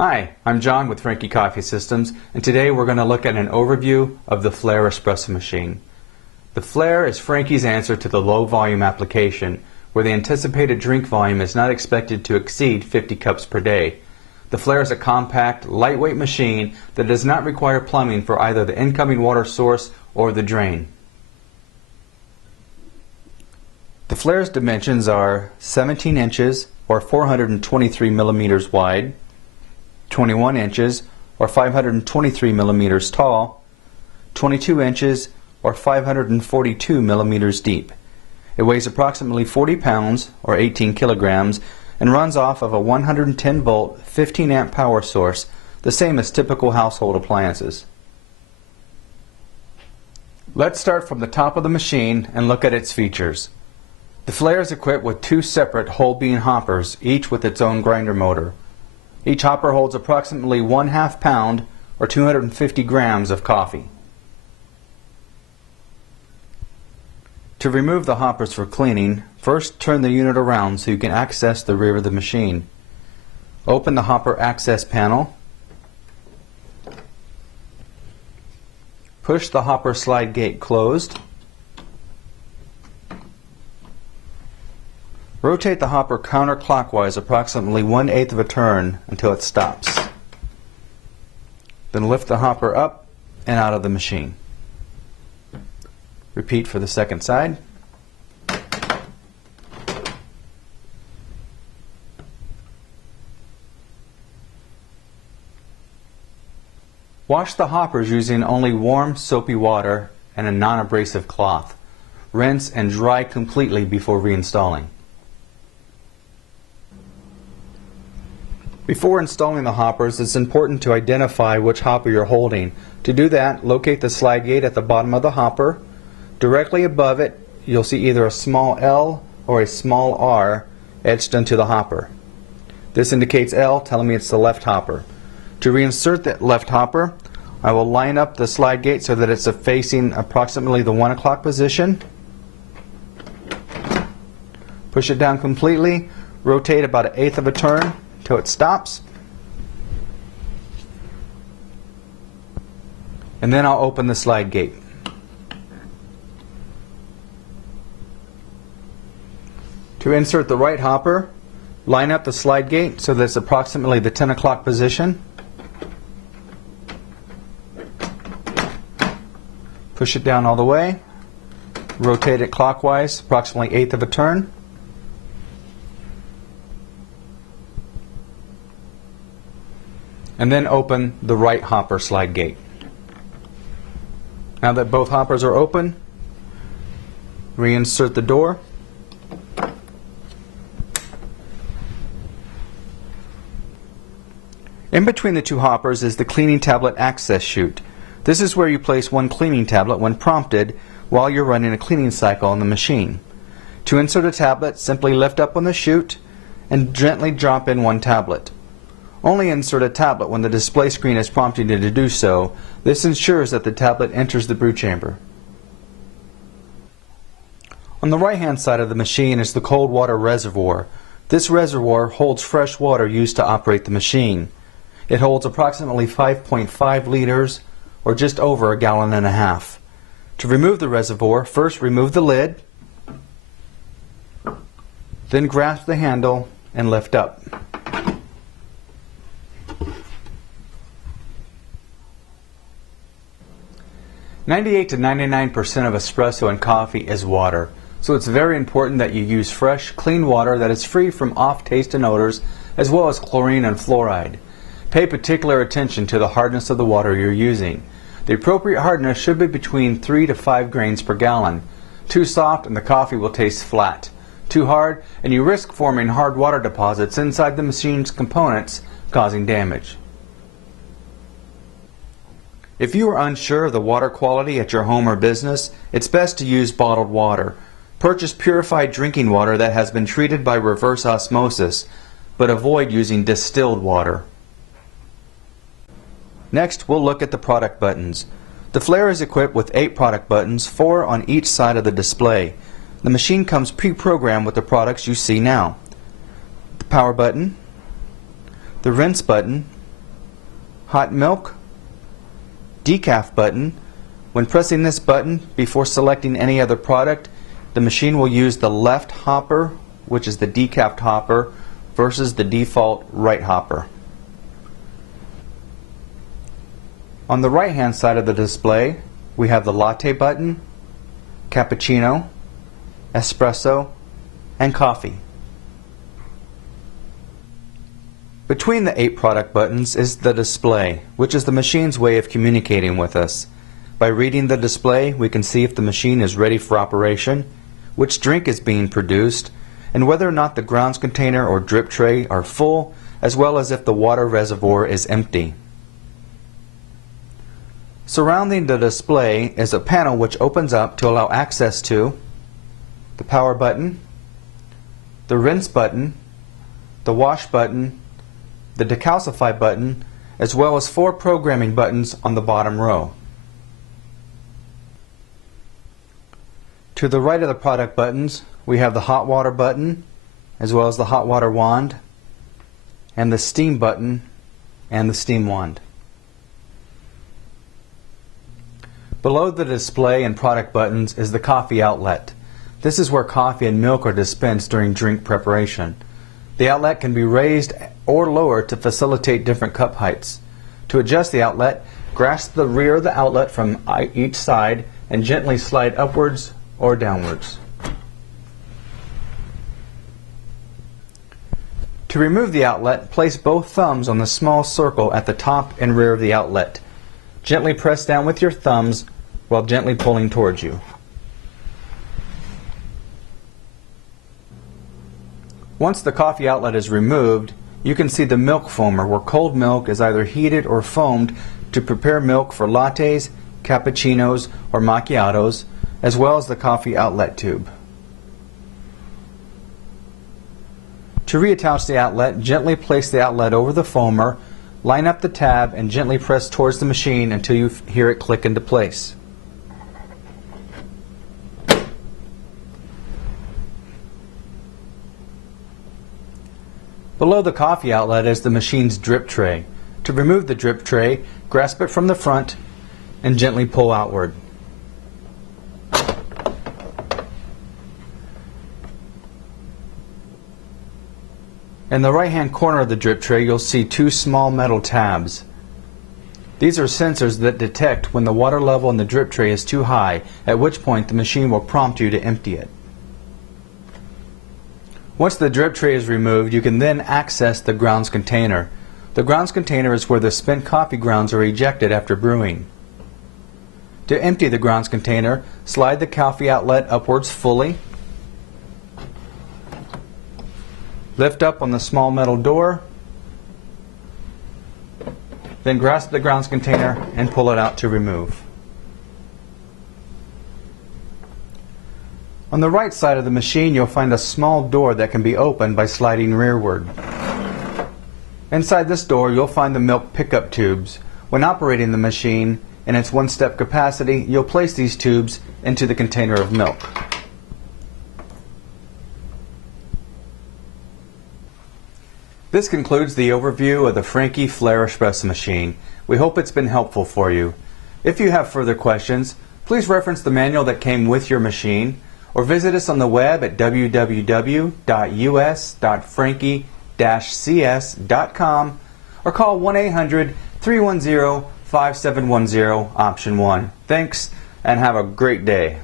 Hi, I'm John with Franke Coffee Systems, and today we're going to look at an overview of the Flair espresso machine. The Flair is Franke's answer to the low volume application, where the anticipated drink volume is not expected to exceed 50 cups per day. The Flair is a compact, lightweight machine that does not require plumbing for either the incoming water source or the drain. The Flair's dimensions are 17 inches or 423 millimeters wide, 21 inches or 523 millimeters tall, 22 inches or 542 millimeters deep. It weighs approximately 40 pounds or 18 kilograms and runs off of a 110 volt 15 amp power source, the same as typical household appliances. Let's start from the top of the machine and look at its features. The Flair is equipped with two separate whole bean hoppers, each with its own grinder motor. Each hopper holds approximately 1/2 pound or 250 grams of coffee. To remove the hoppers for cleaning, first turn the unit around so you can access the rear of the machine. Open the hopper access panel. Push the hopper slide gate closed. Rotate the hopper counterclockwise approximately 1/8 of a turn until it stops. Then lift the hopper up and out of the machine. Repeat for the second side. Wash the hoppers using only warm, soapy water and a non-abrasive cloth. Rinse and dry completely before reinstalling. Before installing the hoppers, it's important to identify which hopper you're holding. To do that, locate the slide gate at the bottom of the hopper. Directly above it, you'll see either a small L or a small R etched into the hopper. This indicates L, telling me it's the left hopper. To reinsert that left hopper, I will line up the slide gate so that it's facing approximately the 1 o'clock position. Push it down completely, rotate about 1/8 of a turn till it stops, and then I'll open the slide gate. To insert the right hopper, line up the slide gate so that it's approximately the 10 o'clock position. Push it down all the way, rotate it clockwise approximately 1/8 of a turn. And then open the right hopper slide gate. Now that both hoppers are open, reinsert the door. In between the two hoppers is the cleaning tablet access chute. This is where you place one cleaning tablet when prompted while you're running a cleaning cycle on the machine. To insert a tablet, simply lift up on the chute and gently drop in one tablet. Only insert a tablet when the display screen is prompting you to do so. This ensures that the tablet enters the brew chamber. On the right hand side of the machine is the cold water reservoir. This reservoir holds fresh water used to operate the machine. It holds approximately 5.5 liters or just over 1.5 gallons. To remove the reservoir, first remove the lid, then grasp the handle and lift up. 98 to 99% of espresso and coffee is water, so it's very important that you use fresh, clean water that is free from off taste and odors, as well as chlorine and fluoride. Pay particular attention to the hardness of the water you're using. The appropriate hardness should be between 3 to 5 grains per gallon. Too soft and the coffee will taste flat. Too hard and you risk forming hard water deposits inside the machine's components, causing damage. If you are unsure of the water quality at your home or business, it's best to use bottled water. Purchase purified drinking water that has been treated by reverse osmosis, but avoid using distilled water. Next, we'll look at the product buttons. The Flair is equipped with 8 product buttons, 4 on each side of the display. The machine comes pre-programmed with the products you see now. The power button, the rinse button, hot milk, decaf button. When pressing this button before selecting any other product, the machine will use the left hopper, which is the decaf hopper, versus the default right hopper. On the right hand side of the display, we have the latte button, cappuccino, espresso, and coffee. Between the 8 product buttons is the display, which is the machine's way of communicating with us. By reading the display, we can see if the machine is ready for operation, which drink is being produced, and whether or not the grounds container or drip tray are full, as well as if the water reservoir is empty. Surrounding the display is a panel which opens up to allow access to the power button, the rinse button, the wash button, the decalcify button, as well as 4 programming buttons on the bottom row. To the right of the product buttons, we have the hot water button, as well as the hot water wand, and the steam button, and the steam wand. Below the display and product buttons is the coffee outlet. This is where coffee and milk are dispensed during drink preparation. The outlet can be raised or lowered to facilitate different cup heights. To adjust the outlet, grasp the rear of the outlet from each side and gently slide upwards or downwards. To remove the outlet, place both thumbs on the small circle at the top and rear of the outlet. Gently press down with your thumbs while gently pulling towards you. Once the coffee outlet is removed, you can see the milk foamer where cold milk is either heated or foamed to prepare milk for lattes, cappuccinos, or macchiatos, as well as the coffee outlet tube. To reattach the outlet, gently place the outlet over the foamer, line up the tab, and gently press towards the machine until you hear it click into place. Below the coffee outlet is the machine's drip tray. To remove the drip tray, grasp it from the front and gently pull outward. In the right-hand corner of the drip tray, you'll see 2 small metal tabs. These are sensors that detect when the water level in the drip tray is too high, at which point the machine will prompt you to empty it. Once the drip tray is removed, you can then access the grounds container. The grounds container is where the spent coffee grounds are ejected after brewing. To empty the grounds container, slide the coffee outlet upwards fully. Lift up on the small metal door. Then grasp the grounds container and pull it out to remove. On the right side of the machine, you'll find a small door that can be opened by sliding rearward. Inside this door, you'll find the milk pickup tubes. When operating the machine in its 1-step capacity, you'll place these tubes into the container of milk. This concludes the overview of the Franke Flair espresso machine. We hope it's been helpful for you. If you have further questions, please reference the manual that came with your machine, or visit us on the web at www.us.franke-cs.com, or call 1-800-310-5710 option 1. Thanks, and have a great day.